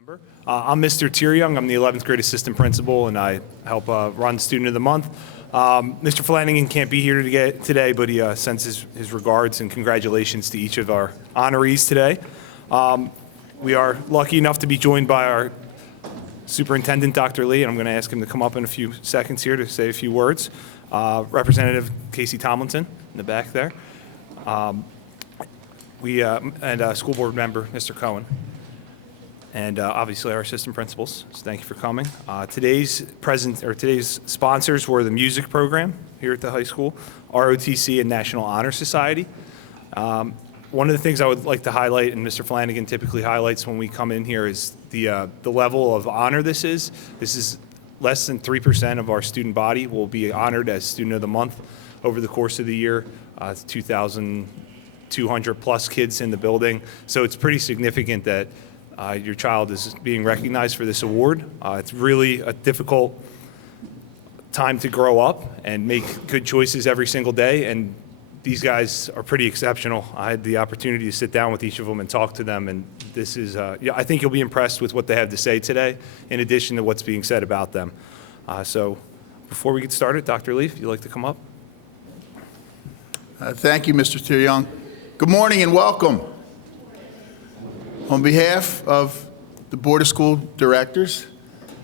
I'm Mr. Tieryoung. I'm the 11th grade assistant principal, and I help run Student of the Month. Mr. Flanagan can't be here today, but he sends his regards and congratulations to each of our honorees today. We are lucky enough to be joined by our Superintendent, Dr. Lee, and I'm going to ask him to come up in a few seconds here to say a few words. Representative Casey Tomlinson in the back there. And school board member, Mr. Cohen. And obviously our assistant principals, so thank you for coming. Today's sponsors were the music program here at the high school, ROTC and National Honor Society. One of the things I would like to highlight, and Mr. Flanagan typically highlights when we come in here, is the level of honor this is. This is less than 3% of our student body will be honored as Student of the Month over the course of the year. 2,200 plus kids in the building, so it's pretty significant that your child is being recognized for this award. It's really a difficult time to grow up and make good choices every single day, and these guys are pretty exceptional. I had the opportunity to sit down with each of them and talk to them, and this is, I think you'll be impressed with what they have to say today, in addition to what's being said about them. So before we get started, Dr. Lee, if you'd like to come up. Thank you, Mr. Tieryoung. Good morning and welcome. On behalf of the Board of School Directors,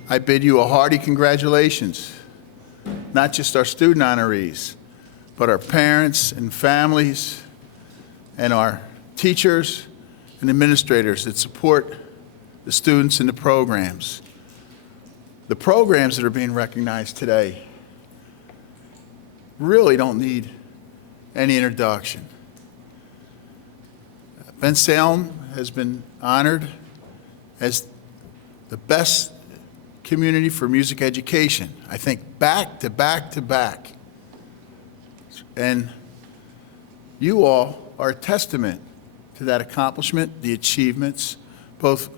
I bid you a hearty congratulations. Not just our student honorees, but our parents and families and our teachers and administrators that support the students and the programs. The programs that are being recognized today really don't need any introduction. Bensalem has been honored as the best community for music education, I think back to back to back. And you all are a testament to that accomplishment, the achievements, both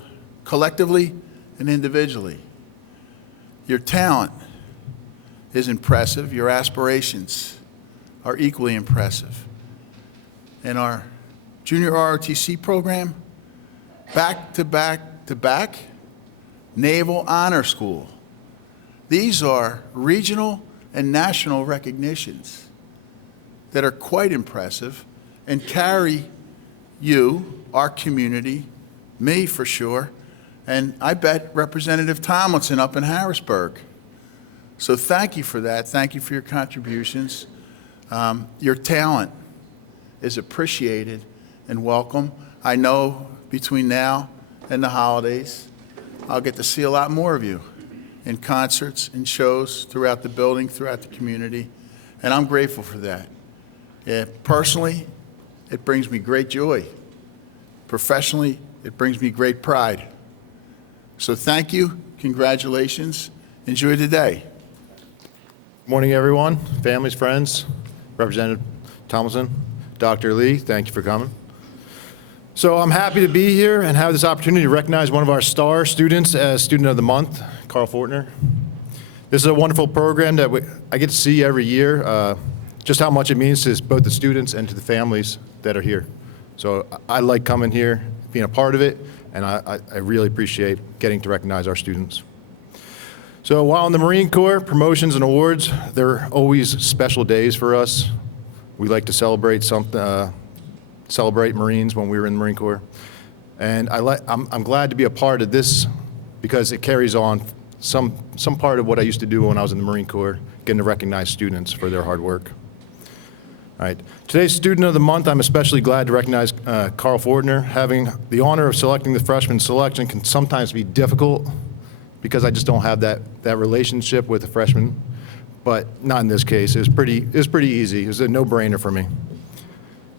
collectively and individually. Your talent is impressive, your aspirations are equally impressive. And our junior ROTC program, back to back to back, Naval Honor School. These are regional and national recognitions that are quite impressive and carry you, our community, me for sure, and I bet Representative Tomlinson up in Harrisburg. So thank you for that. Thank you for your contributions. Your talent is appreciated and welcome. I know between now and the holidays, I'll get to see a lot more of you in concerts and shows throughout the building, throughout the community, and I'm grateful for that. Personally, it brings me great joy. Professionally, it brings me great pride. So thank you, congratulations, enjoy the day. Morning, everyone, families, friends, Representative Tomlinson, Dr. Lee, thank you for coming. So I'm happy to be here and have this opportunity to recognize one of our star students as Student of the Month, Carl Fortner. This is a wonderful program that I get to see every year, just how much it means to both the students and to the families that are here. So I like coming here, being a part of it, and I really appreciate getting to recognize our students. So while in the Marine Corps, promotions and awards, they're always special days for us. We like to celebrate celebrate Marines when we were in the Marine Corps. And I'm glad to be a part of this because it carries on some part of what I used to do when I was in the Marine Corps, getting to recognize students for their hard work. All right, today's Student of the Month, I'm especially glad to recognize Carl Fortner. Having the honor of selecting the freshman selection can sometimes be difficult because I just don't have that relationship with the freshman, but not in this case. It was pretty easy. It was a no-brainer for me.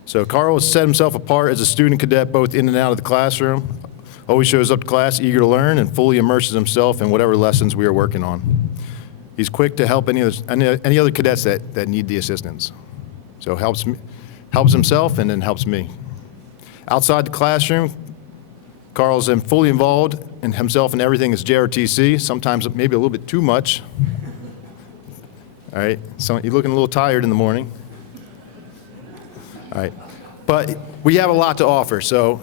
So Carl has set himself apart as a student cadet both in and out of the classroom, always shows up to class eager to learn and fully immerses himself in whatever lessons we are working on. He's quick to help any other cadets that need the assistance. So helps himself and then helps me. Outside the classroom, Carl's fully involved in himself and everything is JRTC, sometimes maybe a little bit too much. All right, so you're looking a little tired in the morning. All right, but we have a lot to offer, so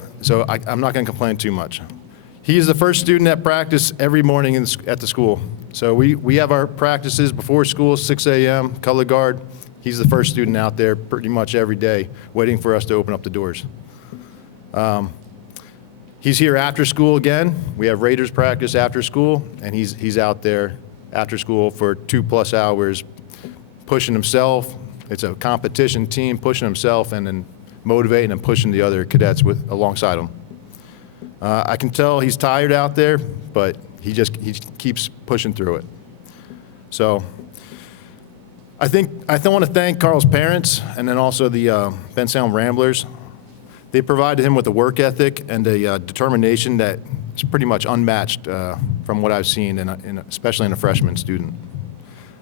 I'm not going to complain too much. He is the first student at practice every morning at the school. So we have our practices before school, 6 a.m., color guard. He's the first student out there pretty much every day, waiting for us to open up the doors. He's here after school again. We have Raiders practice after school, and he's out there after school for 2+ hours, pushing himself. It's a competition team, pushing himself and then motivating and pushing the other cadets alongside him. I can tell he's tired out there, but he keeps pushing through it. So I want to thank Carl's parents and then also the Ben Salem Ramblers. They provided him with a work ethic and a determination that is pretty much unmatched from what I've seen, especially in a freshman student.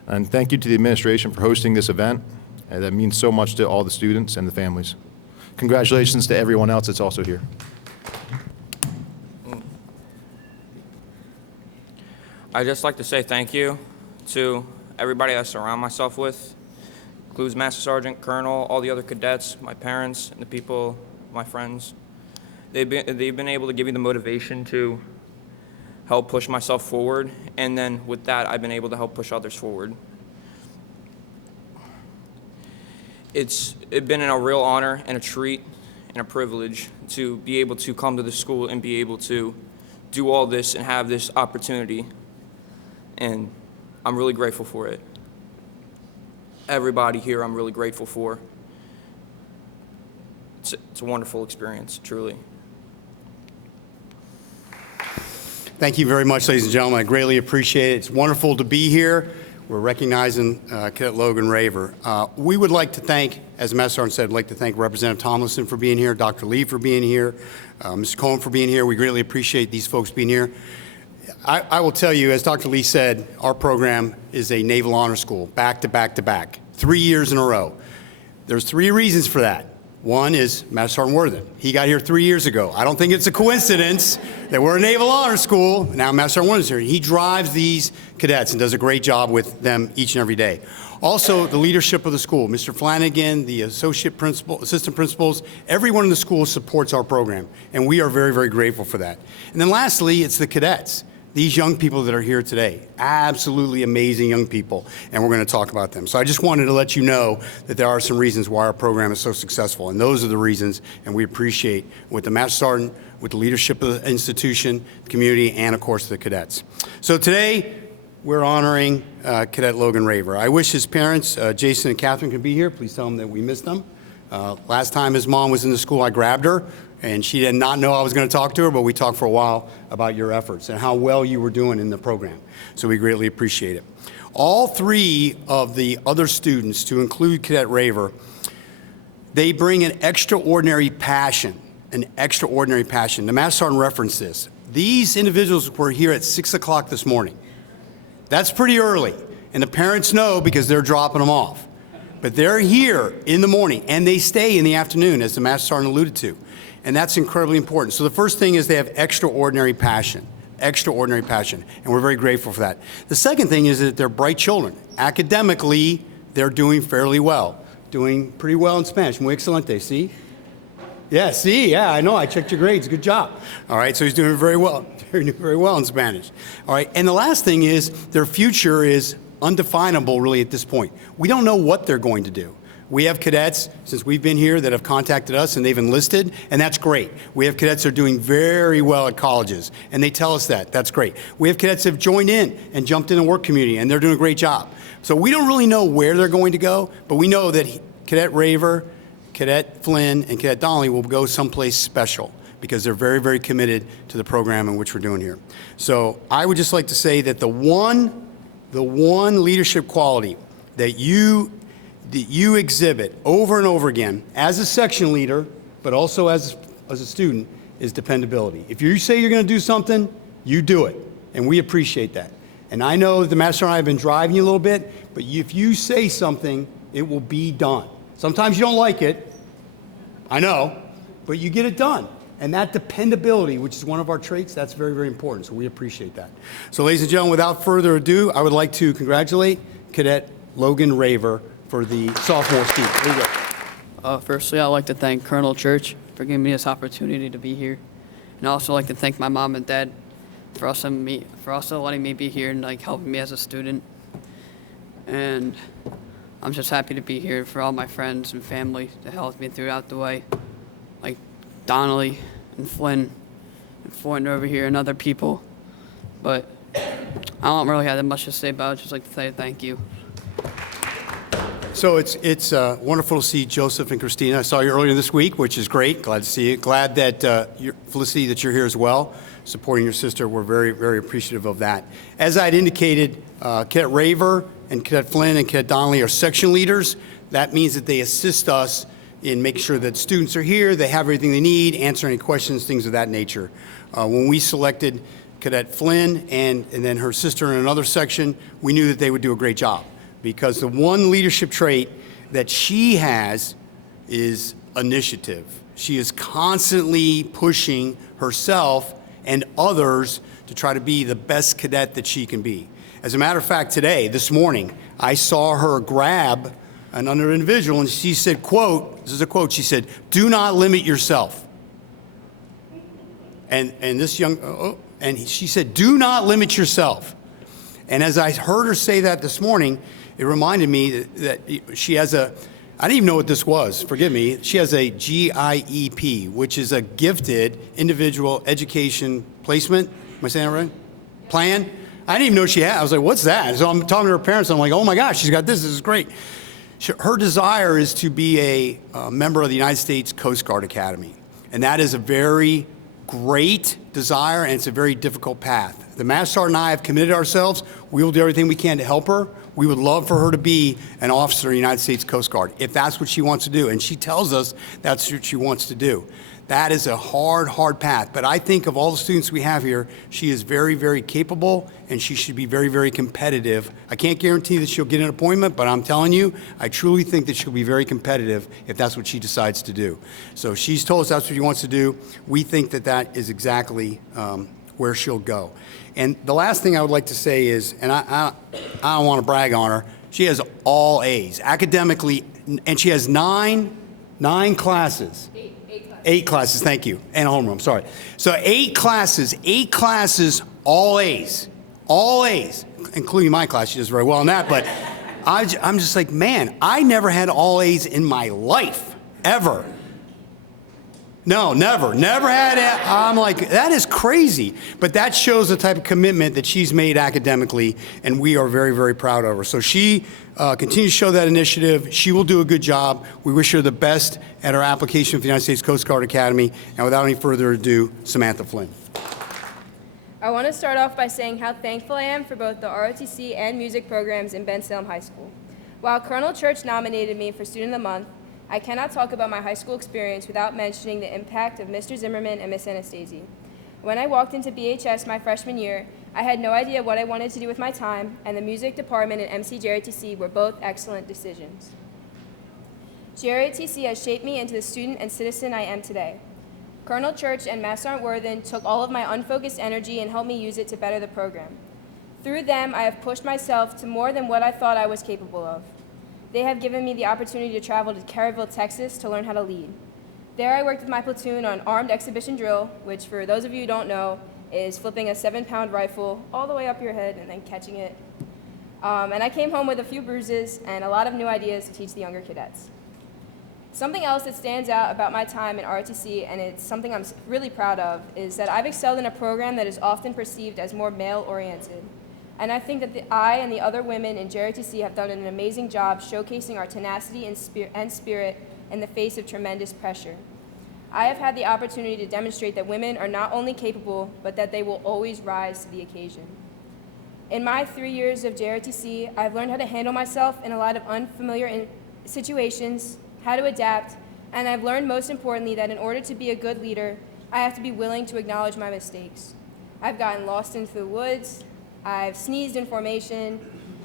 And thank you to the administration for hosting this event. That means so much to all the students and the families. Congratulations to everyone else that's also here. I'd just like to say thank you to everybody I surround myself with, includes Master Sergeant, Colonel, all the other cadets, my parents, and the people, my friends. They've been able to give me the motivation to help push myself forward, and then with that, I've been able to help push others forward. It's been a real honor and a treat and a privilege to be able to come to the school and be able to do all this and have this opportunity. And I'm really grateful for it. Everybody here I'm really grateful for. It's a wonderful experience, truly. Thank you very much, ladies and gentlemen. I greatly appreciate it. It's wonderful to be here. We're recognizing Cadet Logan Raver. We would like to thank, as the Master Sergeant said, I'd like to thank Representative Tomlinson for being here, Dr. Lee for being here, Mr. Cohen for being here. We greatly appreciate these folks being here. I will tell you, as Dr. Lee said, our program is a Naval Honor School, back to back to back, 3 years in a row. There's 3 reasons for that. One is Master Sergeant Worthen. He got here 3 years ago. I don't think it's a coincidence that we're a Naval Honor School. Now Master Sergeant Worthen's here. He drives these cadets and does a great job with them each and every day. Also, the leadership of the school, Mr. Flanagan, the associate principal, assistant principals, everyone in the school supports our program, and we are very, very grateful for that. And then lastly, it's the cadets. These young people that are here today, absolutely amazing young people, and we're going to talk about them. So I just wanted to let you know that there are some reasons why our program is so successful, and those are the reasons, and we appreciate with the Master Sergeant, with the leadership of the institution, the community, and of course the cadets. So today, we're honoring Cadet Logan Raver. I wish his parents, Jason and Catherine, could be here. Please tell them that we miss them. Last time his mom was in the school, I grabbed her, and she did not know I was going to talk to her, but we talked for a while about your efforts and how well you were doing in the program. So we greatly appreciate it. All 3 of the other students, to include Cadet Raver, they bring an extraordinary passion, The Master Sergeant referenced this. These individuals were here at 6 o'clock this morning. That's pretty early, and the parents know because they're dropping them off. But they're here in the morning, and they stay in the afternoon, as the Master Sergeant alluded to. And that's incredibly important. So the first thing is they have extraordinary passion, and we're very grateful for that. The second thing is that they're bright children. Academically, they're doing fairly well, doing pretty well in Spanish. Muy excelente, ¿sí? Yeah, see, yeah, I know, I checked your grades, good job. All right, so he's doing very well in Spanish. All right, and the last thing is their future is undefinable really at this point. We don't know what they're going to do. We have cadets, since we've been here, that have contacted us and they've enlisted, and that's great. We have cadets that are doing very well at colleges, and they tell us that. That's great. We have cadets that have joined in and jumped in the work community, and they're doing a great job. So we don't really know where they're going to go, but we know that Cadet Raver, Cadet Flynn, and Cadet Donnelly will go someplace special because they're very, very committed to the program in which we're doing here. So I would just like to say that the one leadership quality that you exhibit over and over again as a section leader, but also as a student, is dependability. If you say you're going to do something, you do it, and we appreciate that. And I know that the Master and I have been driving you a little bit, but if you say something, it will be done. Sometimes you don't like it, I know, but you get it done. And that dependability, which is one of our traits, that's very, very important, so we appreciate that. So ladies and gentlemen, without further ado, I would like to congratulate Cadet Logan Raver for the sophomore speech. There you go. Firstly, I'd like to thank Colonel Church for giving me this opportunity to be here. And I'd also like to thank my mom and dad for also letting me be here and like helping me as a student. And I'm just happy to be here for all my friends and family to help me throughout the way, like Donnelly and Flynn and Fortner over here and other people. But I don't really have that much to say, but I'd just like to say thank you. So it's wonderful to see Joseph and Christina. I saw you earlier this week, which is great. Glad to see you. Glad that Felicity, that you're here as well, supporting your sister. We're very, very appreciative of that. As I had indicated, Cadet Raver and Cadet Flynn and Cadet Donnelly are section leaders. That means that they assist us in making sure that students are here, they have everything they need, answer any questions, things of that nature. When we selected Cadet Flynn and then her sister in another section, we knew that they would do a great job, because the one leadership trait that she has is initiative. She is constantly pushing herself and others to try to be the best cadet that she can be. As a matter of fact, this morning, I saw her grab another individual and she said, quote, this is a quote, she said, "Do not limit yourself." And this young, and she said, "Do not limit yourself." And as I heard her say that this morning, it reminded me that she has I didn't even know what this was, forgive me. She has a GIEP, which is a gifted individual education placement. Am I saying that right? Plan? I didn't even know she had. I was like, what's that? So I'm talking to her parents. I'm like, oh my gosh, she's got this. This is great. Her desire is to be a member of the United States Coast Guard Academy. And that is a very great desire, and it's a very difficult path. The Master Sergeant and I have committed ourselves. We will do everything we can to help her. We would love for her to be an officer of the United States Coast Guard, if that's what she wants to do. And she tells us that's what she wants to do. That is a hard, hard path. But I think of all the students we have here, she is very, very capable, and she should be very, very competitive. I can't guarantee that she'll get an appointment, but I'm telling you, I truly think that she'll be very competitive if that's what she decides to do. So she's told us that's what she wants to do. We think that that is exactly where she'll go. And the last thing I would like to say is, and I don't want to brag on her, she has all A's academically, and she has nine classes. Eight classes, thank you, and a homeroom, sorry. So 8 classes, all A's, including my class. She does very well in that, but I'm just like, man, I never had all A's in my life, ever. No, never had it. I'm like, that is crazy. But that shows the type of commitment that she's made academically, and we are very, very proud of her. So she continues to show that initiative. She will do a good job. We wish her the best at her application for the United States Coast Guard Academy. And without any further ado, Samantha Flynn. I want to start off by saying how thankful I am for both the ROTC and music programs in Bensalem High School. While Colonel Church nominated me for Student of the Month, I cannot talk about my high school experience without mentioning the impact of Mr. Zimmerman and Miss Anastasia. When I walked into BHS my freshman year, I had no idea what I wanted to do with my time, and the music department and MC-JROTC were both excellent decisions. JROTC has shaped me into the student and citizen I am today. Colonel Church and Master Sergeant Worthen took all of my unfocused energy and helped me use it to better the program. Through them, I have pushed myself to more than what I thought I was capable of. They have given me the opportunity to travel to Caryville, Texas to learn how to lead. There I worked with my platoon on armed exhibition drill, which for those of you who don't know, is flipping a 7-pound rifle all the way up your head and then catching it. And I came home with a few bruises and a lot of new ideas to teach the younger cadets. Something else that stands out about my time in ROTC, and it's something I'm really proud of, is that I've excelled in a program that is often perceived as more male-oriented. And I think that I and the other women in JROTC have done an amazing job showcasing our tenacity and spirit in the face of tremendous pressure. I have had the opportunity to demonstrate that women are not only capable, but that they will always rise to the occasion. In my 3 years of JROTC, I've learned how to handle myself in a lot of unfamiliar situations, how to adapt, and I've learned most importantly that in order to be a good leader, I have to be willing to acknowledge my mistakes. I've gotten lost into the woods, I've sneezed in formation.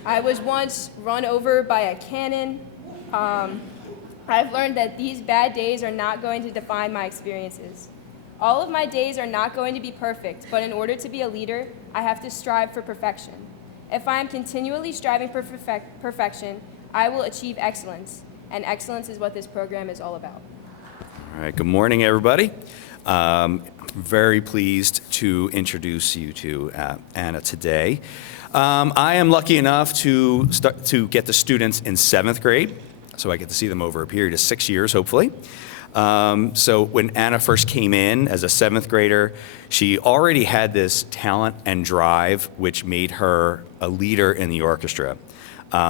I was once run over by a cannon. I've learned that these bad days are not going to define my experiences. All of my days are not going to be perfect, but in order to be a leader, I have to strive for perfection. If I am continually striving for perfection, I will achieve excellence, and excellence is what this program is all about. All right, good morning, everybody. very pleased to introduce you to Anna today. I am lucky enough to get the students in 7th grade, so I get to see them over a period of 6 years, hopefully. So when Anna first came in as a 7th grader, she already had this talent and drive, which made her a leader in the orchestra.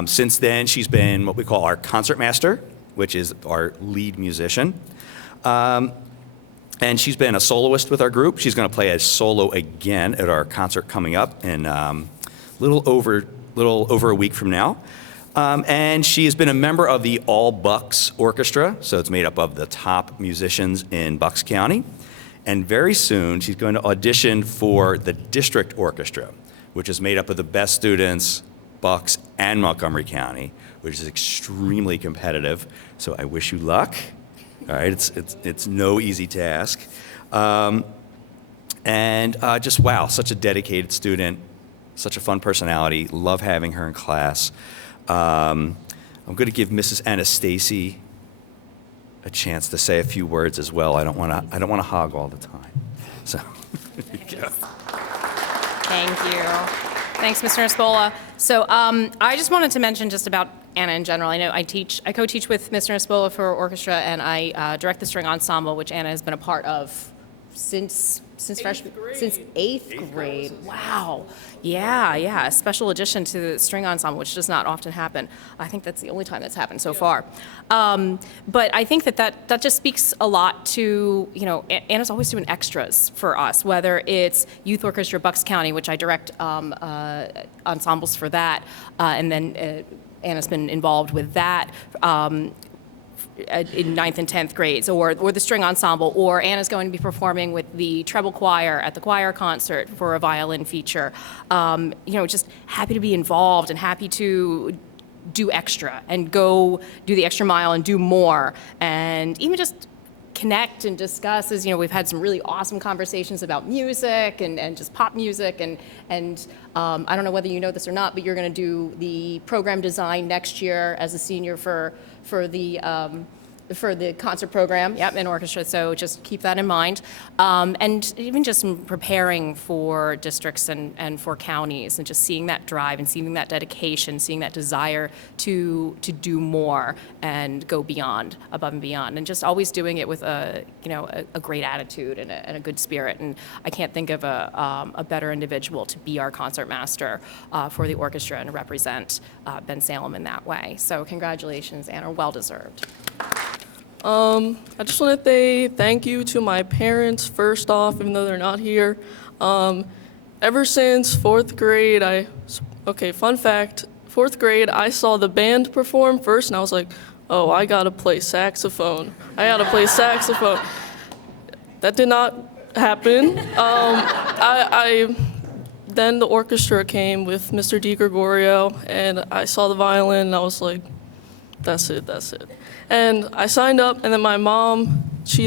Since then, she's been what we call our concertmaster, which is our lead musician. And she's been a soloist with our group. She's going to play a solo again at our concert coming up in little over a week from now. And she has been a member of the All Bucks Orchestra, so it's made up of the top musicians in Bucks County. And very soon, she's going to audition for the District Orchestra, which is made up of the best students, Bucks and Montgomery County, which is extremely competitive. So I wish you luck. All right, it's no easy task. Just wow, such a dedicated student, such a fun personality. Love having her in class. I'm going to give Mrs. Anastasia a chance to say a few words as well. I don't want to hog all the time. So, there you go. Thank you. Thanks, Mr. Nespola. So I just wanted to mention just about Anna in general. I know I co-teach with Mr. Nespola for orchestra, and I direct the string ensemble, which Anna has been a part of since freshman, since eighth grade. Wow. Yeah. A special addition to the string ensemble, which does not often happen. I think that's the only time that's happened so far. But I think that just speaks a lot to, Anna's always doing extras for us, whether it's Youth Orchestra Bucks County, which I direct ensembles for that, and then Anna's been involved with that. In 9th and 10th grades, or the string ensemble, or Anna's going to be performing with the treble choir at the choir concert for a violin feature. Just happy to be involved and happy to do extra and go do the extra mile and do more, and even just connect and discuss. As we've had some really awesome conversations about music and just pop music, and I don't know whether you know this or not, but you're going to do the program design next year as a senior for the concert program, in orchestra, so just keep that in mind. And even just in preparing for districts and for counties, and just seeing that drive and seeing that dedication, seeing that desire to do more and go beyond, above and beyond, and just always doing it with a great attitude and a good spirit. And I can't think of a better individual to be our concertmaster for the orchestra and represent Ben Salem in that way. So congratulations, Anna, well deserved. I just want to say thank you to my parents first off, even though they're not here. Ever since 4th grade, fun fact, 4th grade, I saw the band perform first, and I was like, oh, I gotta play saxophone. That did not happen. Then the orchestra came with Mr. DiGregorio, and I saw the violin, and I was like, that's it. And I signed up, and then my mom, she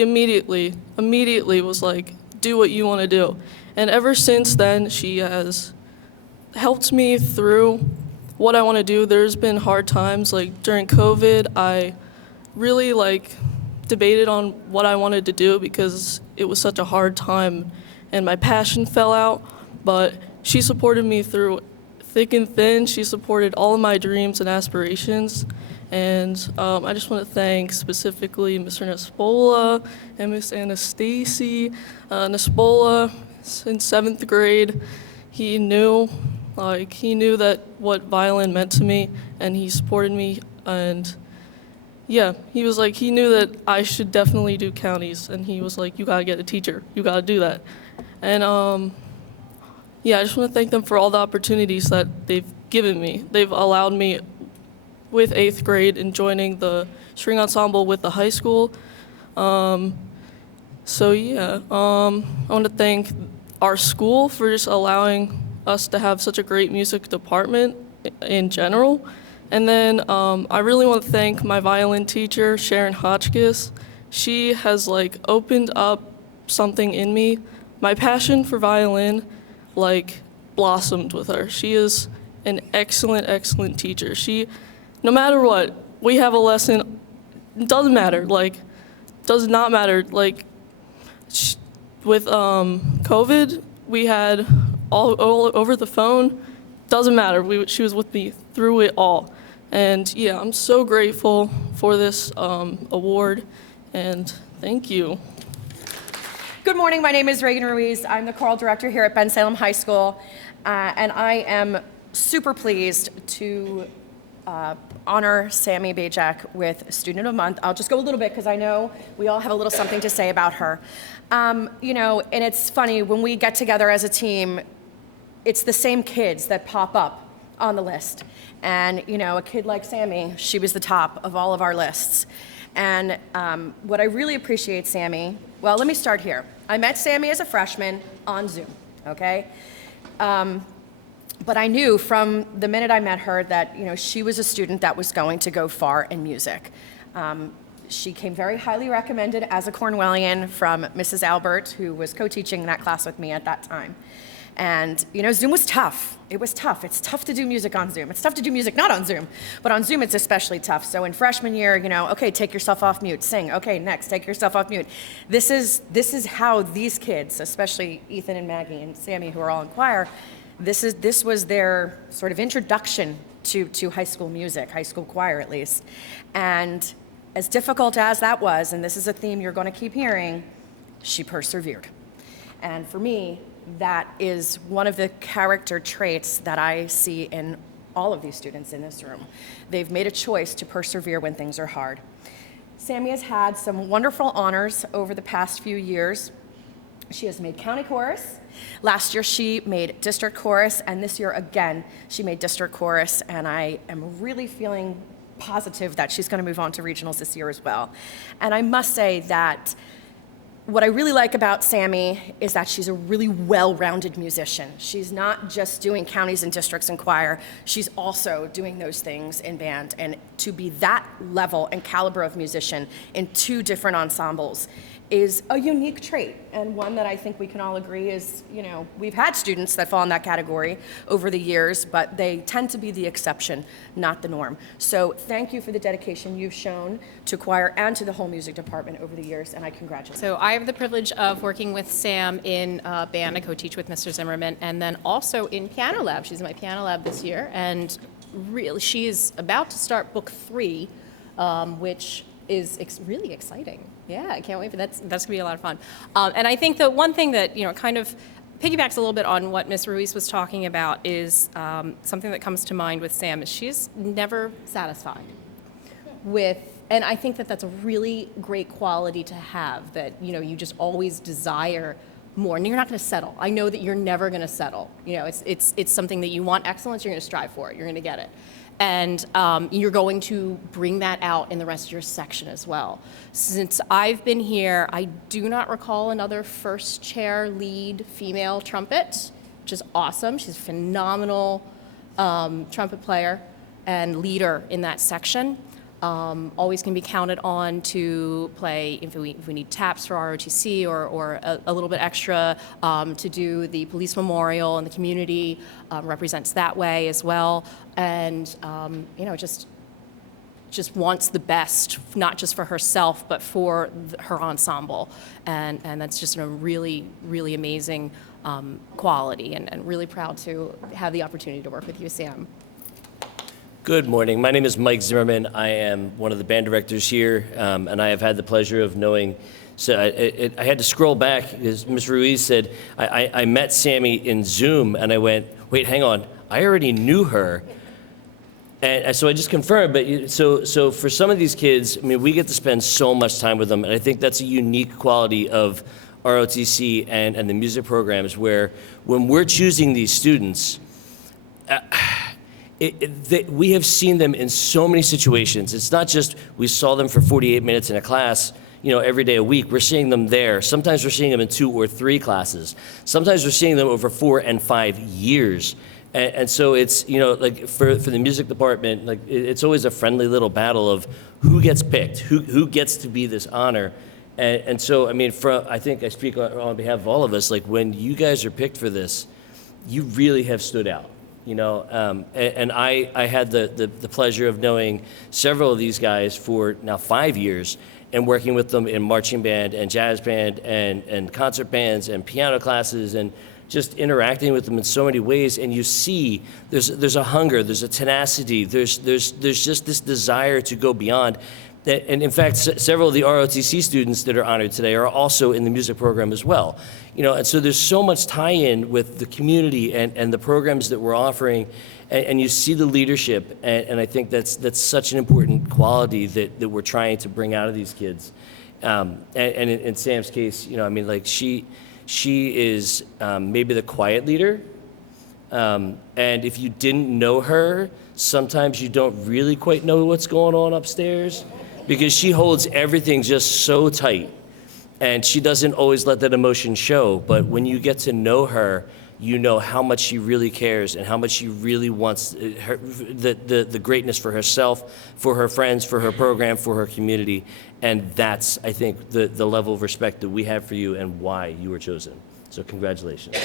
immediately was like, do what you want to do. And ever since then, she has helped me through what I want to do. There's been hard times, like during COVID, I really debated on what I wanted to do because it was such a hard time and my passion fell out, but she supported me through thick and thin. She supported all of my dreams and aspirations. And I just want to thank specifically Mr. Nespola and Miss Anastasia. Nespola, in 7th grade, he knew that what violin meant to me, and he supported me. And yeah, he knew that I should definitely do counties, and he was like, you gotta get a teacher, you gotta do that. And I just want to thank them for all the opportunities that they've given me. They've allowed me with 8th grade and joining the string ensemble with the high school. I want to thank our school for just allowing us to have such a great music department in general. And then I really want to thank my violin teacher, Sharon Hotchkiss. She has opened up something in me. My passion for violin blossomed with her. She is an excellent, excellent teacher. No matter what, we have a lesson, it doesn't matter, does not matter, with COVID, we had all over the phone. Doesn't matter. She was with me through it all. And yeah, I'm so grateful for this award, and thank you. Good morning, my name is Reagan Ruiz. I'm the choral director here at Ben Salem High School, and I am super pleased to honor Sammy Bajek with Student of the Month. I'll just go a little bit because I know we all have a little something to say about her. You know, and it's funny, when we get together as a team, it's the same kids that pop up on the list. And, you know, a kid like Sammy, she was the top of all of our lists. And what I really appreciate, Sammy, well, let me start here. I met Sammy as a freshman on Zoom, okay? But I knew from the minute I met her that, you know, she was a student that was going to go far in music. She came very highly recommended as a Cornwellian from Mrs. Albert, who was co-teaching that class with me at that time. And, you know, Zoom was tough. It was tough. It's tough to do music on Zoom. It's tough to do music not on Zoom, but on Zoom it's especially tough. So in freshman year, you know, okay, take yourself off mute, sing. Okay, next, take yourself off mute. This is how these kids, especially Ethan and Maggie and Sammy, who are all in choir, this was their sort of introduction to high school music, high school choir at least. And as difficult as that was, and this is a theme you're going to keep hearing, she persevered. And for me, that is one of the character traits that I see in all of these students in this room. They've made a choice to persevere when things are hard. Sammy has had some wonderful honors over the past few years. She has made county chorus. Last year she made district chorus, and this year again she made district chorus, and I am really feeling positive that she's going to move on to regionals this year as well. And I must say that what I really like about Sammy is that she's a really well-rounded musician. She's not just doing counties and districts and choir, she's also doing those things in band. And to be that level and caliber of musician in 2 different ensembles is a unique trait, and one that I think we can all agree is, you know, we've had students that fall in that category over the years, but they tend to be the exception, not the norm. So thank you for the dedication you've shown to choir and to the whole music department over the years, and I congratulate you. So I have the privilege of working with Sam in band. I co-teach with Mr. Zimmerman, and then also in piano lab. She's in my piano lab this year, and really, she is about to start book 3, which is really exciting. Yeah, I can't wait for that. That's gonna be a lot of fun. And I think the one thing that, you know, kind of piggybacks a little bit on what Ms. Ruiz was talking about is something that comes to mind with Sam is she's never satisfied with, and I think that that's a really great quality to have, that, you know, you just always desire more, and you're not going to settle. I know that you're never going to settle. You know, it's something that you want excellence, you're going to strive for it, you're going to get it. And you're going to bring that out in the rest of your section as well. Since I've been here, I do not recall another first chair lead female trumpet, which is awesome. She's a phenomenal trumpet player and leader in that section. Always can be counted on to play if we need taps for ROTC or a little bit extra to do the police memorial, and the community represents that way as well. And you know, just wants the best, not just for herself, but for her ensemble. And that's just a really, really amazing quality, and really proud to have the opportunity to work with you, Sam. Good morning. My name is Mike Zimmerman. I am one of the band directors here, and I have had the pleasure of knowing. So I had to scroll back because Ms. Ruiz said, I met Sammy in Zoom, and I went, wait, hang on, I already knew her. And so I just confirmed, but so for some of these kids, I mean, we get to spend so much time with them, and I think that's a unique quality of ROTC and the music programs, where when we're choosing these students, we have seen them in so many situations. It's not just we saw them for 48 minutes in a class, you know, every day a week. We're seeing them there. Sometimes we're seeing them in 2 or 3 classes. Sometimes we're seeing them over 4 and 5 years. And so it's, you know, like for the music department, like it's always a friendly little battle of who gets picked, who gets to be this honor. And so, I mean, I think I speak on behalf of all of us, like when you guys are picked for this, you really have stood out. You know, and I had the pleasure of knowing several of these guys for now 5 years, and working with them in marching band and jazz band and concert bands and piano classes and just interacting with them in so many ways. And you see there's a hunger, there's a tenacity, there's just this desire to go beyond. And in fact, several of the ROTC students that are honored today are also in the music program as well. And so there's so much tie-in with the community and the programs that we're offering, and you see the leadership, and I think that's such an important quality that we're trying to bring out of these kids. And in Sam's case, she is maybe the quiet leader, and if you didn't know her, sometimes you don't really quite know what's going on upstairs, because she holds everything just so tight, and she doesn't always let that emotion show. But when you get to know her, you know how much she really cares and how much she really wants the greatness for herself, for her friends, for her program, for her community. And that's, I think, the level of respect that we have for you and why you were chosen. So congratulations.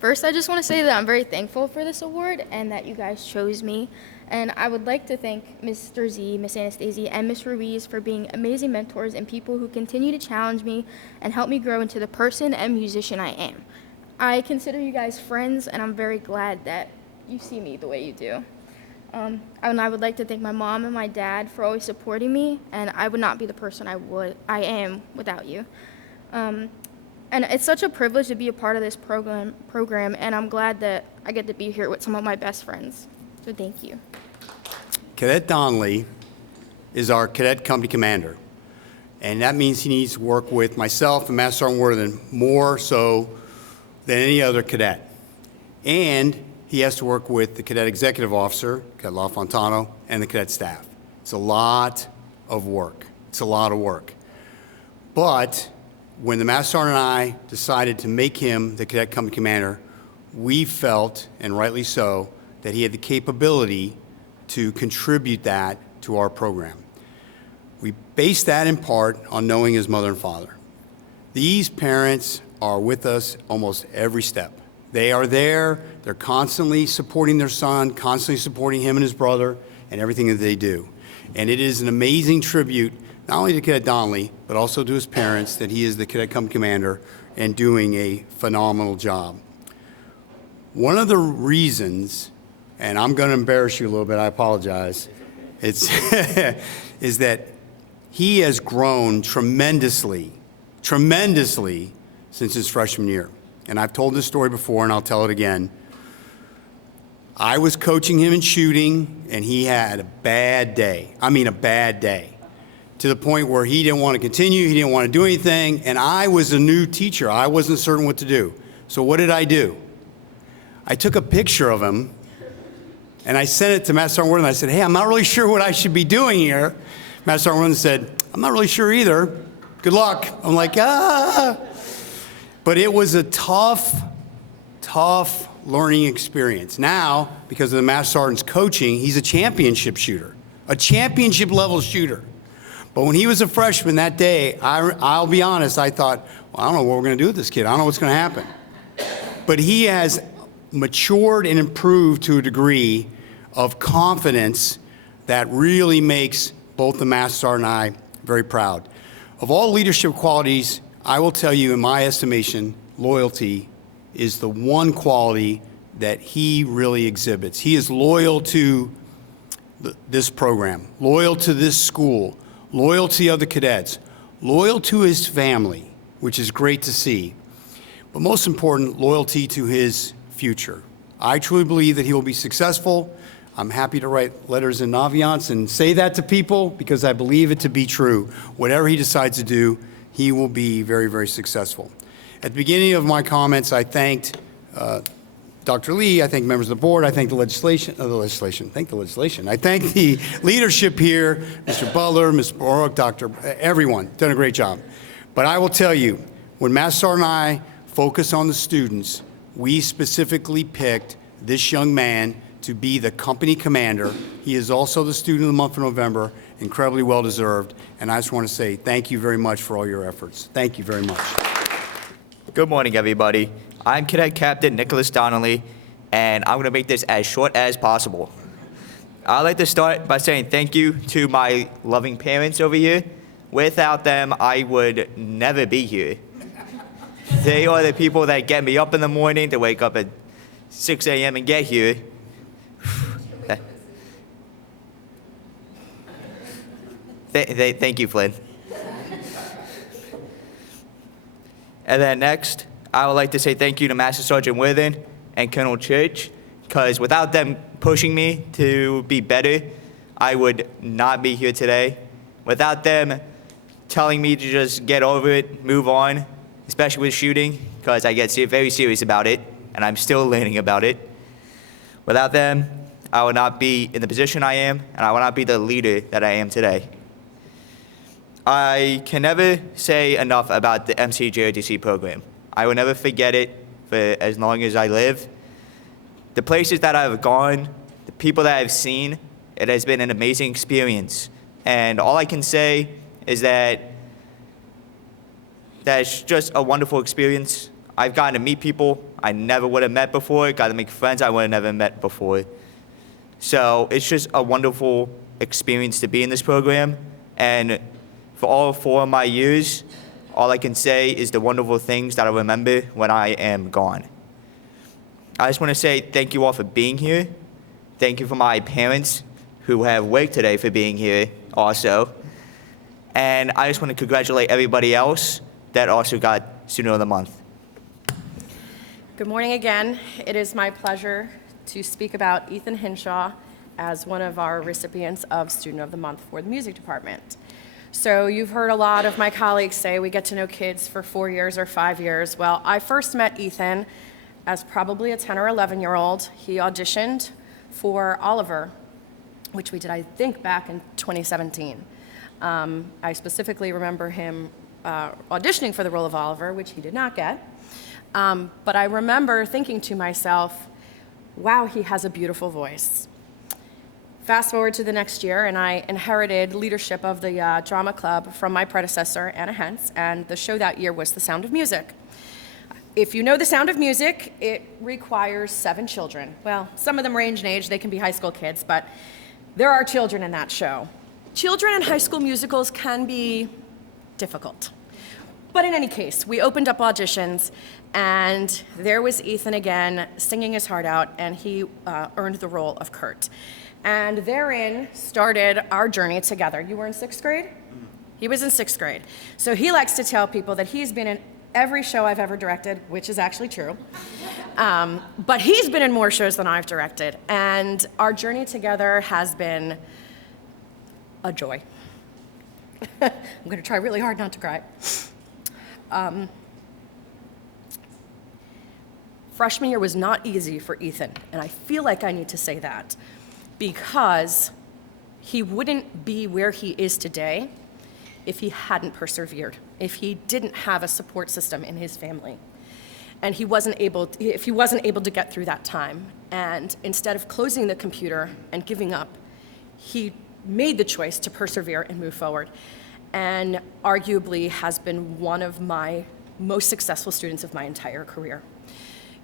First, I just want to say that I'm very thankful for this award and that you guys chose me. And I would like to thank Mr. Z, Miss Anastasia, and Miss Ruiz for being amazing mentors and people who continue to challenge me and help me grow into the person and musician I am. I consider you guys friends, and I'm very glad that you see me the way you do. And I would like to thank my mom and my dad for always supporting me, and I would not be the person I am without you. And it's such a privilege to be a part of this program, and I'm glad that I get to be here with some of my best friends. So thank you. Cadet Donnelly is our cadet company commander, and that means he needs to work with myself and Master Sergeant Worthen more so than any other cadet. And he has to work with the cadet executive officer, Cadet LaFontano, and the cadet staff. It's a lot of work. It's a lot of work. But when the Master Sergeant and I decided to make him the cadet company commander, we felt, and rightly so, that he had the capability to contribute that to our program. We based that in part on knowing his mother and father. These parents are with us almost every step. They are there, they're constantly supporting their son, constantly supporting him and his brother, and everything that they do. And it is an amazing tribute, not only to Cadet Donnelly, but also to his parents, that he is the Cadet Company Commander and doing a phenomenal job. One of the reasons, and I'm going to embarrass you a little bit, I apologize, is that he has grown tremendously since his freshman year. And I've told this story before, and I'll tell it again. I was coaching him in shooting, and he had a bad day. I mean, a bad day. To the point where he didn't want to continue, he didn't want to do anything, and I was a new teacher. I wasn't certain what to do. So what did I do? I took a picture of him, and I sent it to Master Sergeant Worthen. I said, hey, I'm not really sure what I should be doing here. Master Sergeant Worthen said, I'm not really sure either. Good luck. I'm like, ah. But it was a tough learning experience. Now, because of the Master Sergeant's coaching, he's a championship shooter, a championship level shooter. But when he was a freshman that day, I'll be honest, I thought, well, I don't know what we're going to do with this kid. I don't know what's going to happen. But he has matured and improved to a degree of confidence that really makes both the Master Sergeant and I very proud. Of all leadership qualities, I will tell you, in my estimation, loyalty is the one quality that he really exhibits. He is loyal to this program, loyal to this school, loyal to the other cadets, loyal to his family, which is great to see. But most important, loyalty to his future. I truly believe that he will be successful. I'm happy to write letters in Naviance and say that to people because I believe it to be true. Whatever he decides to do, he will be very, very successful. At the beginning of my comments, I thanked Dr. Lee, I thanked members of the board, I thanked the legislation. I thank the leadership here, Mr. Butler, Ms. Borok, everyone, done a great job. But I will tell you, when Master Sergeant and I focus on the students, we specifically picked this young man to be the company commander. He is also the student of the month of November, incredibly well-deserved. And I just want to say thank you very much for all your efforts. Thank you very much. Good morning, everybody. I'm Cadet Captain Nicholas Donnelly, and I'm going to make this as short as possible. I'd like to start by saying thank you to my loving parents over here Without them, I would never be here. They are the people that get me up in the morning to wake up at 6 a.m. and get here. Thank you, Flynn. And then next, I would like to say thank you to Master Sergeant Worthen and Colonel Church, because without them pushing me to be better, I would not be here today. Without them telling me to just get over it, move on, especially with shooting, because I get very serious about it, and I'm still learning about it. Without them, I would not be in the position I am, and I would not be the leader that I am today. I can never say enough about the MCJRDC program. I will never forget it for as long as I live. The places that I've gone, the people that I've seen, it has been an amazing experience. And all I can say is that that's just a wonderful experience. I've gotten to meet people I never would have met before, got to make friends I would have never met before. So it's just a wonderful experience to be in this program. And for all 4 of my years, all I can say is the wonderful things that I remember when I am gone. I just want to say thank you all for being here. Thank you for my parents who have worked today for being here also. And I just want to congratulate everybody else that also got Student of the Month. Good morning again. It is my pleasure to speak about Ethan Hinshaw as one of our recipients of Student of the Month for the music department. So you've heard a lot of my colleagues say we get to know kids for 4 years or 5 years. Well, I first met Ethan as probably a 10 or 11-year-old. He auditioned for Oliver, which we did, I think, back in 2017. I specifically remember him auditioning for the role of Oliver, which he did not get. But I remember thinking to myself, wow, he has a beautiful voice. Fast forward to the next year, and I inherited leadership of the drama club from my predecessor, Anna Hentz, and the show that year was The Sound of Music. If you know The Sound of Music, it requires 7 children. Well, some of them range in age, they can be high school kids, but there are children in that show. Children in high school musicals can be difficult. But in any case, we opened up auditions, and there was Ethan again, singing his heart out, and he earned the role of Kurt. And therein started our journey together. You were in 6th grade? He was in 6th grade. So he likes to tell people that he's been in every show I've ever directed, which is actually true. But he's been in more shows than I've directed. And our journey together has been a joy. I'm going to try really hard not to cry. Freshman year was not easy for Ethan, and I feel like I need to say that, because he wouldn't be where he is today if he hadn't persevered, if he didn't have a support system in his family, and if he wasn't able to get through that time. And instead of closing the computer and giving up, he made the choice to persevere and move forward, and arguably has been one of my most successful students of my entire career.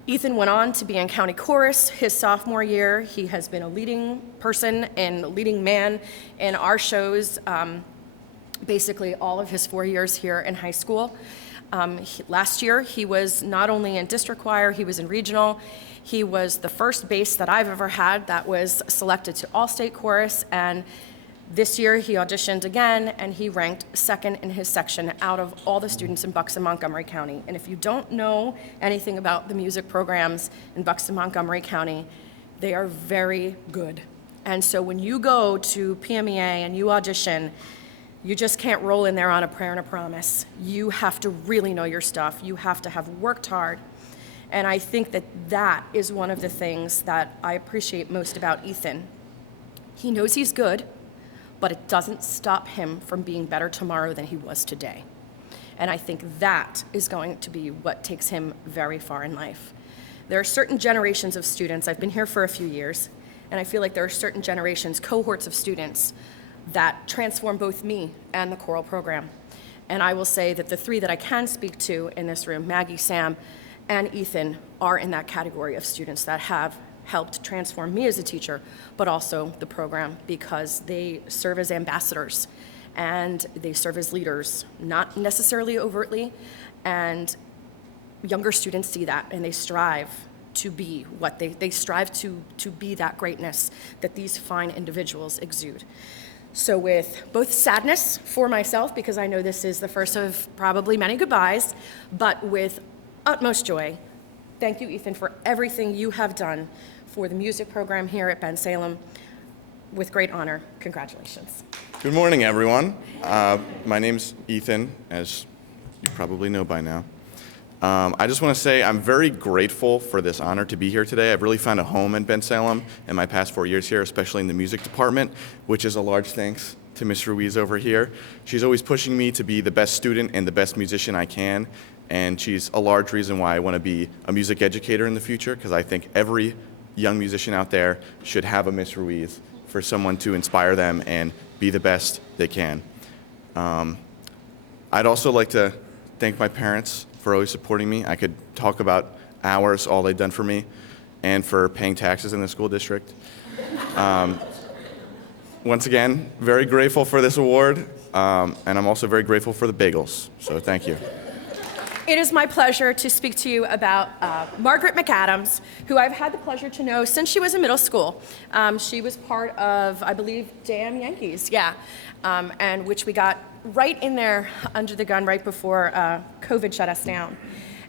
Ethan went on to be in county chorus his sophomore year. He has been a leading person and leading man in our shows basically all of his 4 years here in high school. Last year, he was not only in district choir, he was in regional. He was the first bass that I've ever had that was selected to all-state chorus, and this year, he auditioned again, and he ranked 2nd in his section out of all the students in Bucks and Montgomery County. And if you don't know anything about the music programs in Bucks and Montgomery County, they are very good. And so when you go to PMEA and you audition, you just can't roll in there on a prayer and a promise. You have to really know your stuff. You have to have worked hard. And I think that that is one of the things that I appreciate most about Ethan. He knows he's good, but it doesn't stop him from being better tomorrow than he was today. And I think that is going to be what takes him very far in life. There are certain generations of students, I've been here for a few years, and I feel like there are certain generations, cohorts of students, that transform both me and the choral program. And I will say that the 3 that I can speak to in this room, Maggie, Sam, and Ethan, are in that category of students that have helped transform me as a teacher, but also the program, because they serve as ambassadors and they serve as leaders, not necessarily overtly, and younger students see that, and they strive to be what they strive to be that greatness that these fine individuals exude. So with both sadness for myself, because I know this is the first of probably many goodbyes, but with utmost joy, thank you, Ethan, for everything you have done for the music program here at Bensalem. With great honor, congratulations. Good morning, everyone. My name's Ethan, as you probably know by now. I just want to say I'm very grateful for this honor to be here today. I've really found a home in Bensalem in my past 4 years here, especially in the music department, which is a large thanks to Ms. Ruiz over here. She's always pushing me to be the best student and the best musician I can, and she's a large reason why I want to be a music educator in the future, because I think every young musician out there should have a Ms. Ruiz for someone to inspire them and be the best they can. I'd also like to thank my parents for always supporting me. I could talk about hours, all they've done for me, and for paying taxes in the school district. Once again, very grateful for this award, and I'm also very grateful for the bagels, so thank you. It is my pleasure to speak to you about Margaret MacAdams, who I've had the pleasure to know since she was in middle school. She was part of, I believe, Damn Yankees, yeah, and which we got right in there under the gun right before COVID shut us down.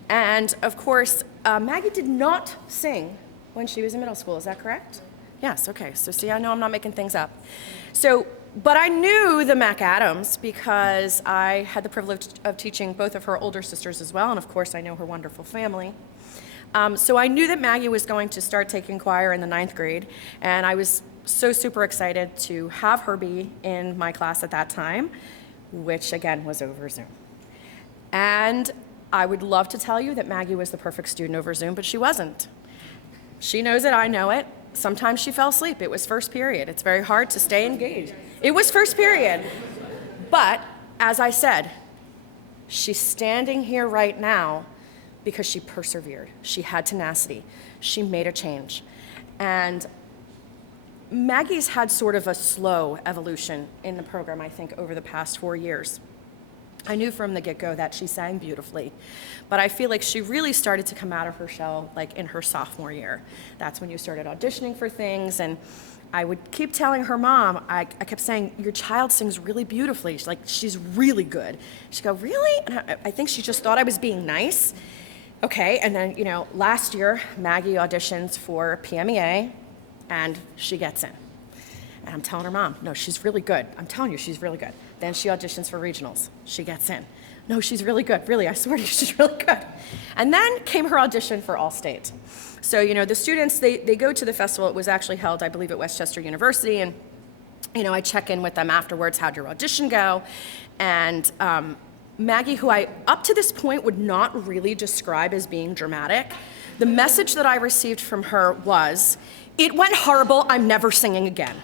And of course, Maggie did not sing when she was in middle school, is that correct? Yes, okay, so see, I know I'm not making things up. So, but I knew the MacAdams because I had the privilege of teaching both of her older sisters as well, and of course I know her wonderful family. So I knew that Maggie was going to start taking choir in the 9th grade, and I was so super excited to have her be in my class at that time, which again was over Zoom. And I would love to tell you that Maggie was the perfect student over Zoom, but she wasn't. She knows it, I know it. Sometimes she fell asleep. It was first period. It's very hard to stay engaged. It was first period. But as I said, she's standing here right now because she persevered. She had tenacity. She made a change. And Maggie's had sort of a slow evolution in the program, I think, over the past 4 years. I knew from the get-go that she sang beautifully, but I feel like she really started to come out of her shell like in her sophomore year. That's when you started auditioning for things, and I would keep telling her mom, I kept saying, your child sings really beautifully. She's like, she's really good. She'd go, really? And I think she just thought I was being nice. Okay, and then, last year, Maggie auditions for PMEA, and she gets in. And I'm telling her mom, no, she's really good. I'm telling you, she's really good. Then she auditions for regionals. She gets in. No, she's really good. Really, I swear to you, she's really good. And then came her audition for All-State. So, the students, they go to the festival. It was actually held, I believe, at Westchester University. And, I check in with them afterwards. How'd your audition go? And Maggie, who I, up to this point, would not really describe as being dramatic, the message that I received from her was, it went horrible. I'm never singing again.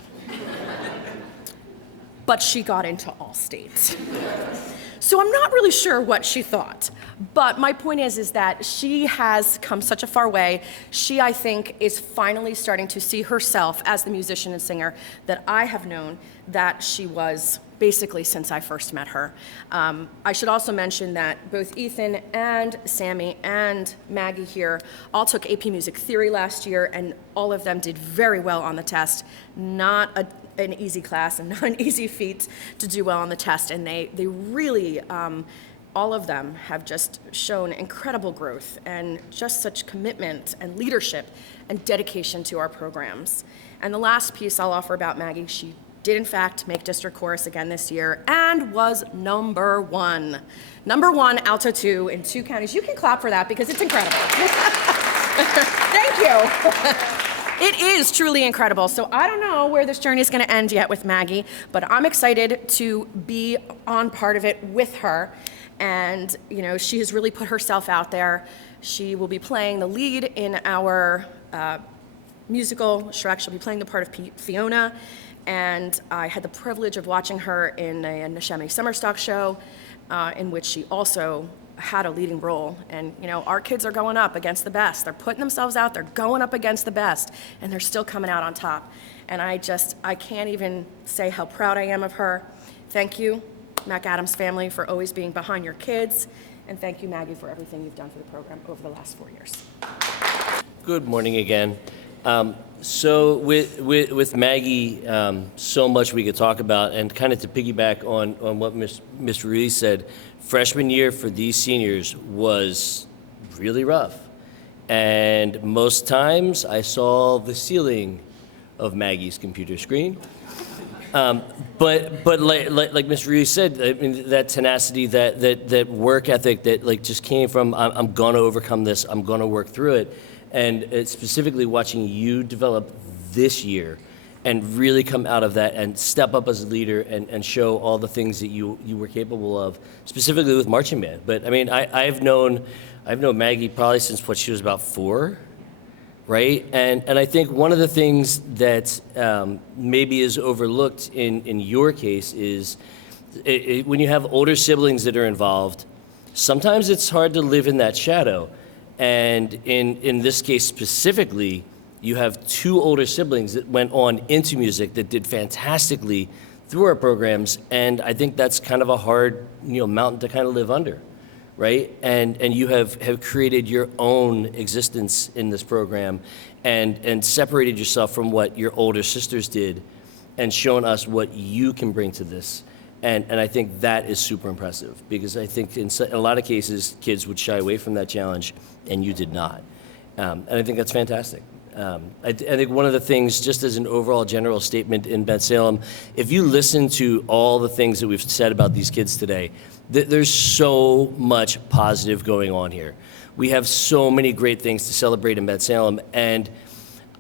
But she got into All-State. So I'm not really sure what she thought. But my point is that she has come such a far way. She, I think, is finally starting to see herself as the musician and singer that I have known that she was basically since I first met her. I should also mention that both Ethan and Sammy and Maggie here all took AP Music Theory last year, and all of them did very well on the test. Not an easy class and not an easy feat to do well on the test, and they really, all of them have just shown incredible growth and just such commitment and leadership and dedication to our programs. And the last piece I'll offer about Maggie, she did in fact make district chorus again this year and was number one. Number one, alto 2 in 2 counties. You can clap for that because it's incredible. Thank you. It is truly incredible. So I don't know where this journey is going to end yet with Maggie, but I'm excited to be on part of it with her. And, she has really put herself out there. She will be playing the lead in our musical Shrek. She'll be playing the part of Fiona. And I had the privilege of watching her in a Neshaminy Summerstock show in which she also had a leading role. And, our kids are going up against the best. They're putting themselves out, they're going up against the best, and they're still coming out on top. And I can't even say how proud I am of her. Thank you, MacAdam's family, for always being behind your kids. And thank you, Maggie, for everything you've done for the program over the last 4 years. Good morning again. So with Maggie, so much we could talk about, and kind of to piggyback on what Ms. Ruiz said, freshman year for these seniors was really rough. And most times I saw the ceiling of Maggie's computer screen. But like Ms. Ruiz said, I mean, that tenacity, that work ethic that like just came from, I'm gonna overcome this, I'm gonna work through it. And specifically watching you develop this year and really come out of that and step up as a leader and show all the things that you were capable of, specifically with marching band. But I mean, I've known Maggie probably since she was about 4, right? And I think one of the things that maybe is overlooked in your case is when you have older siblings that are involved, sometimes it's hard to live in that shadow. And in this case specifically, you have 2 older siblings that went on into music that did fantastically through our programs, and I think that's kind of a hard, mountain to kind of live under, right? And you have created your own existence in this program and separated yourself from what your older sisters did and shown us what you can bring to this. And I think that is super impressive, because I think in a lot of cases, kids would shy away from that challenge, and you did not. And I think that's fantastic. I think one of the things, just as an overall general statement in Bensalem, if you listen to all the things that we've said about these kids today, there's so much positive going on here. We have so many great things to celebrate in Bensalem, and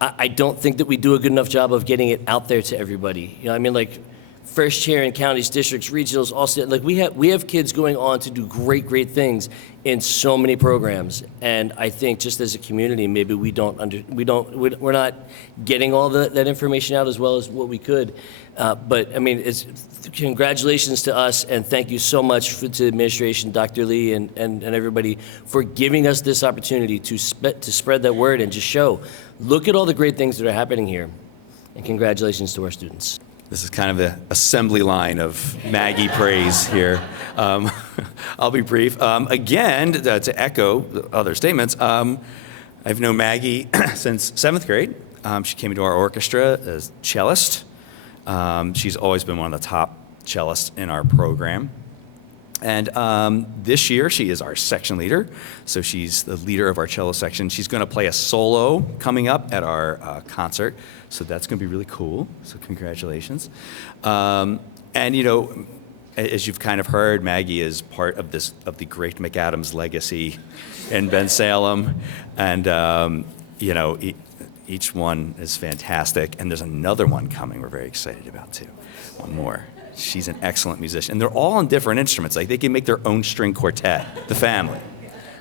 I don't think that we do a good enough job of getting it out there to everybody. I mean, like, first chair in counties, districts, regionals, all state. Like we have kids going on to do great things in so many programs, and I think just as a community, maybe we're not getting all that information out as well as what we could. But I mean, congratulations to us, and thank you so much to the administration, Dr. Lee, and everybody for giving us this opportunity to spread that word and just show. Look at all the great things that are happening here, and congratulations to our students. This is kind of the assembly line of Maggie praise here. I'll be brief. Again, to echo the other statements, I've known Maggie since 7th grade. She came into our orchestra as cellist. She's always been one of the top cellists in our program. And this year, she is our section leader. So she's the leader of our cello section. She's going to play a solo coming up at our concert. So that's going to be really cool. So congratulations. And, as you've kind of heard, Maggie is part of the great MacAdam's legacy in Bensalem. And, each one is fantastic. And there's another one coming we're very excited about, too. One more. She's an excellent musician. And they're all on different instruments. Like, they can make their own string quartet, the family.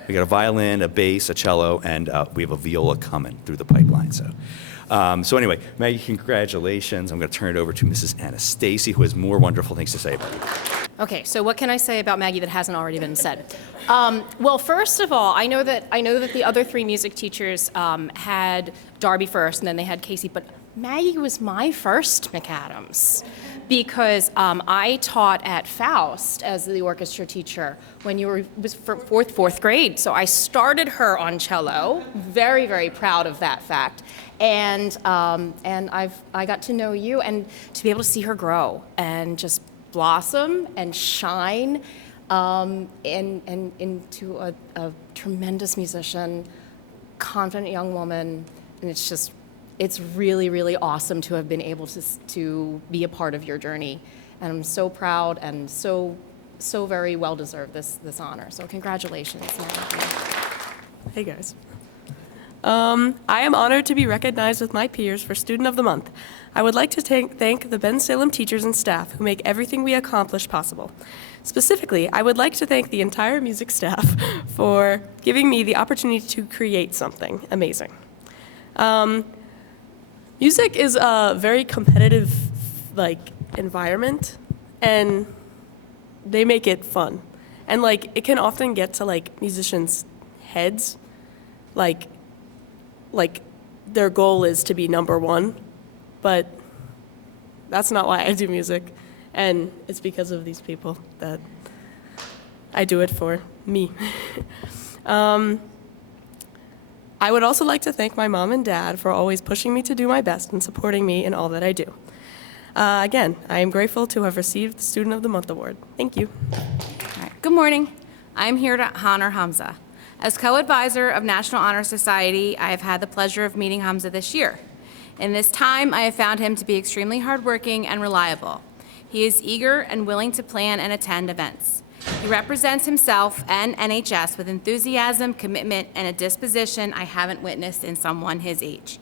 We got a violin, a bass, a cello, and we have a viola coming through the pipeline. So anyway, Maggie, congratulations. I'm going to turn it over to Mrs. Anastasia, who has more wonderful things to say about you. Okay, so what can I say about Maggie that hasn't already been said? Well, first of all, I know that the other 3 music teachers had Darby first, and then they had Casey, but Maggie was my first MacAdams, because I taught at Faust as the orchestra teacher when was fourth grade. So I started her on cello. Very, very proud of that fact. And I got to know you, and to be able to see her grow and just blossom and shine and into a tremendous musician, confident young woman, and it's really, really awesome to have been able to be a part of your journey. And I'm so proud and so very well deserved this honor. So congratulations. Hey guys. I am honored to be recognized with my peers for Student of the Month. I would like to thank the Bensalem teachers and staff who make everything we accomplish possible. Specifically, I would like to thank the entire music staff for giving me the opportunity to create something amazing. Music is a very competitive, environment, and they make it fun. And, it can often get to, musicians' heads, their goal is to be number one, but that's not why I do music. And it's because of these people that I do it for me. I would also like to thank my mom and dad for always pushing me to do my best and supporting me in all that I do. Again, I am grateful to have received the Student of the Month award. Thank you. Good morning. I'm here to honor Hamza. As co-advisor of National Honor Society, I have had the pleasure of meeting Hamza this year. In this time, I have found him to be extremely hardworking and reliable. He is eager and willing to plan and attend events. He represents himself and NHS with enthusiasm, commitment, and a disposition I haven't witnessed in someone his age.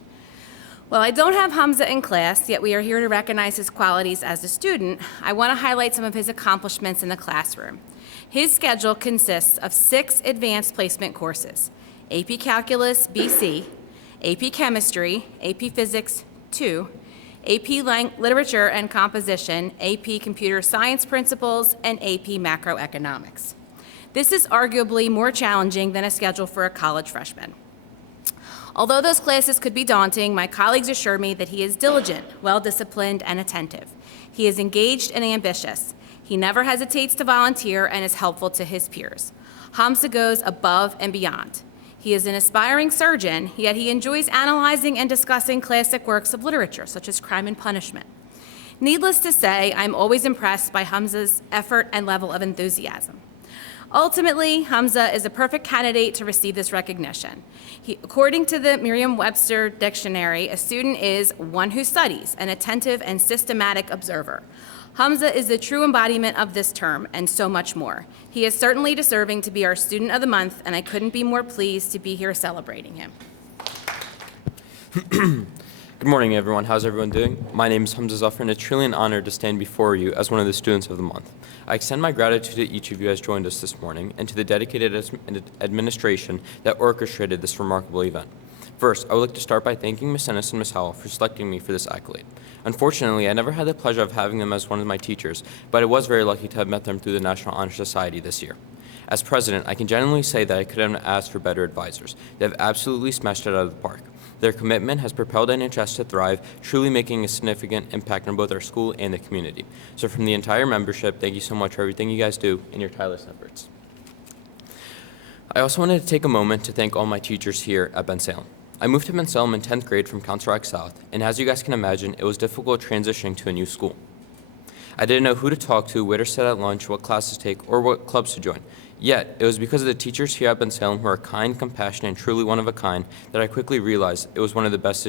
While I don't have Hamza in class, yet we are here to recognize his qualities as a student, I want to highlight some of his accomplishments in the classroom. His schedule consists of 6 advanced placement courses: AP Calculus BC, AP Chemistry, AP Physics 2, AP Literature and Composition, AP Computer Science Principles, and AP Macroeconomics. This is arguably more challenging than a schedule for a college freshman. Although those classes could be daunting, my colleagues assure me that he is diligent, well-disciplined, and attentive. He is engaged and ambitious. He never hesitates to volunteer and is helpful to his peers. Hamza goes above and beyond. He is an aspiring surgeon, yet he enjoys analyzing and discussing classic works of literature, such as Crime and Punishment. Needless to say, I'm always impressed by Hamza's effort and level of enthusiasm. Ultimately, Hamza is a perfect candidate to receive this recognition. According to the Merriam-Webster Dictionary, a student is one who studies, an attentive and systematic observer. Hamza is the true embodiment of this term, and so much more. He is certainly deserving to be our Student of the Month, and I couldn't be more pleased to be here celebrating him. Good morning, everyone. How's everyone doing? My name is Hamza Zafar, and it's truly an honor to stand before you as one of the Students of the Month. I extend my gratitude to each of you who has joined us this morning, and to the dedicated administration that orchestrated this remarkable event. First, I would like to start by thanking Ms. Ennis and Ms. Howell for selecting me for this accolade. Unfortunately, I never had the pleasure of having them as one of my teachers, but I was very lucky to have met them through the National Honor Society this year. As president, I can genuinely say that I couldn't have asked for better advisors. They have absolutely smashed it out of the park. Their commitment has propelled NHS to thrive, truly making a significant impact on both our school and the community. So from the entire membership, thank you so much for everything you guys do and your tireless efforts. I also wanted to take a moment to thank all my teachers here at Bensalem. I moved to Bensalem in 10th grade from Council Rock South, and as you guys can imagine, it was difficult transitioning to a new school. I didn't know who to talk to, where to sit at lunch, what classes to take, or what clubs to join. Yet, it was because of the teachers here at Bensalem who are kind, compassionate, and truly one of a kind that I quickly realized it was one of the best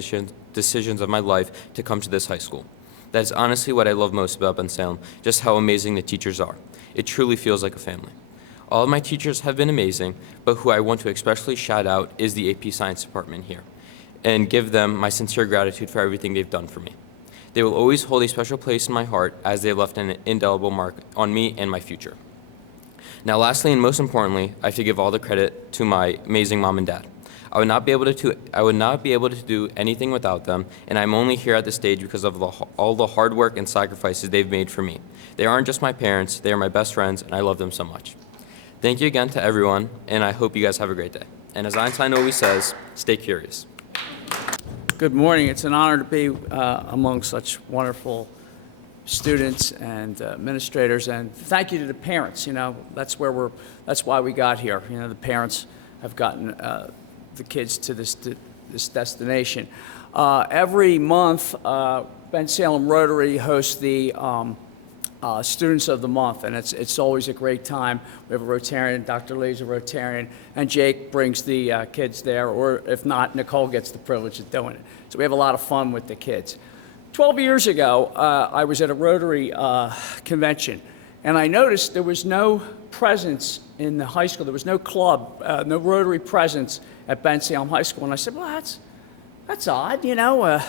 decisions of my life to come to this high school. That is honestly what I love most about Bensalem, just how amazing the teachers are. It truly feels like a family. All of my teachers have been amazing, but who I want to especially shout out is the AP Science Department here, and give them my sincere gratitude for everything they've done for me. They will always hold a special place in my heart as they have left an indelible mark on me and my future. Now lastly and most importantly, I have to give all the credit to my amazing mom and dad. I would not be able to do anything without them, and I'm only here at this stage because of all the hard work and sacrifices they've made for me. They aren't just my parents, they are my best friends, and I love them so much. Thank you again to everyone, and I hope you guys have a great day. And as Einstein always says, stay curious. Good morning. It's an honor to be among such wonderful students and administrators, and thank you to the parents. You know, that's why we got here. You know, the parents have gotten the kids to this destination. Every month, Bensalem Rotary hosts the Students of the Month, and it's always a great time. We have a Rotarian, Dr. Lee's a Rotarian, and Jake brings the kids there, or if not, Nicole gets the privilege of doing it. So we have a lot of fun with the kids. 12 years ago, I was at a Rotary convention, and I noticed there was no presence in the high school. There was no club, no Rotary presence at Bensalem High School, and I said, well, that's odd, you know.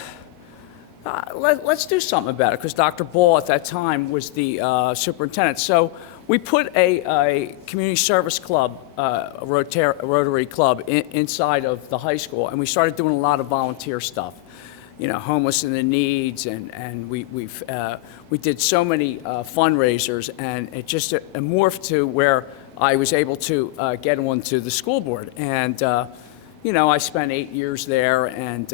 Let's do something about it, because Dr. Ball at that time was the superintendent. So we put a community service club, a Rotary club inside of the high school, and we started doing a lot of volunteer stuff. You know, homeless and the needs, and we did so many fundraisers, and it just morphed to where I was able to get onto the school board. And, you know, I spent 8 years there, and,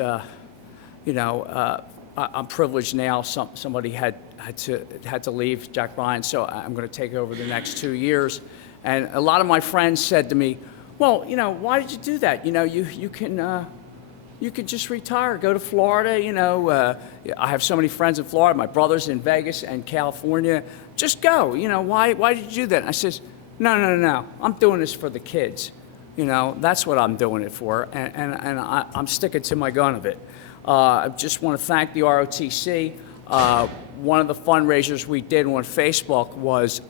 you know, I'm privileged now. Somebody had had to leave, Jack Bryan, so I'm going to take over the next 2 years. And a lot of my friends said to me, well, you know, why did you do that? You know, you can just retire, go to Florida, you know. I have so many friends in Florida. My brother's in Vegas and California. Just go, you know, why did you do that? And I says, no, I'm doing this for the kids. You know, that's what I'm doing it for, and I'm sticking to my gun of it. I just want to thank the ROTC. One of the fundraisers we did on Facebook was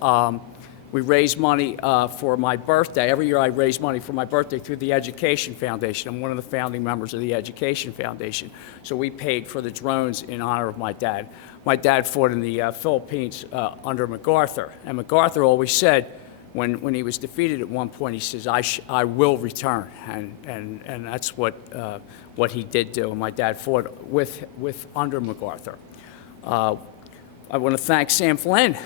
we raised money for my birthday. Every year I raise money for my birthday through the Education Foundation. I'm one of the founding members of the Education Foundation. So we paid for the drones in honor of my dad. My dad fought in the Philippines under MacArthur, and MacArthur always said, when he was defeated at one point, he says, I will return, and that's what he did do, and my dad fought with under MacArthur. I want to thank Sam Flynn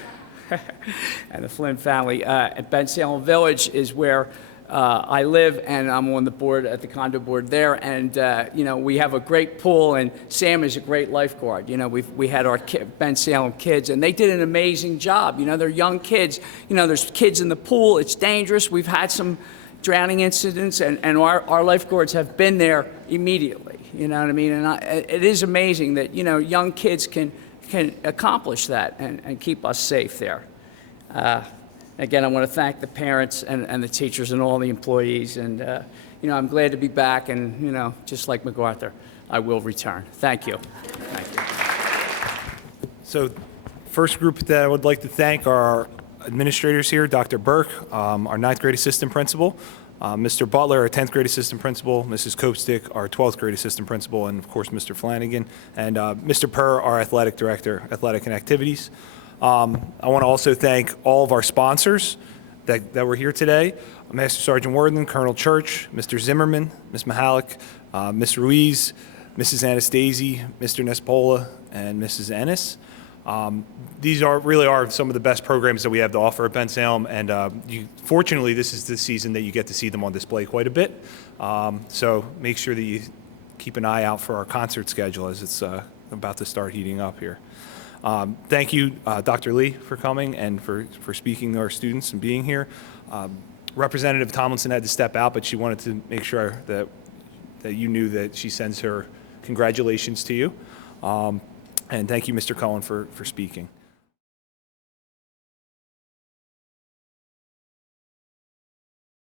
and the Flynn family. At Bensalem Village is where I live, and I'm on the board at the condo board there, and you know, we have a great pool, and Sam is a great lifeguard. You know, we had our Bensalem kids, and they did an amazing job. You know, they're young kids. You know, there's kids in the pool. It's dangerous. We've had some drowning incidents, and our lifeguards have been there immediately. You know what I mean? And it is amazing that, you know, young kids can accomplish that and keep us safe there. Again, I want to thank the parents and the teachers and all the employees. And, you know, I'm glad to be back. And, you know, just like MacArthur, I will return. Thank you. Thank you. So first group that I would like to thank are our administrators here, Dr. Burke, our 9th grade assistant principal, Mr. Butler, our 10th grade assistant principal, Mrs. Copestick, our 12th grade assistant principal, and of course, Mr. Flanagan, and Mr. Purr, our athletic director, athletic and activities. I want to also thank all of our sponsors that were here today, Master Sergeant Worthen, Colonel Church, Mr. Zimmerman, Ms. Mahalik, Ms. Ruiz, Mrs. Anastasia, Mr. Nespola, and Mrs. Ennis. These really are some of the best programs that we have to offer at Bensalem, and fortunately, this is the season that you get to see them on display quite a bit. So make sure that you keep an eye out for our concert schedule as it's about to start heating up here. Thank you, Dr. Lee, for coming and for speaking to our students and being here. Representative Tomlinson had to step out, but she wanted to make sure that you knew that she sends her congratulations to you. And thank you, Mr. Cohen, for speaking.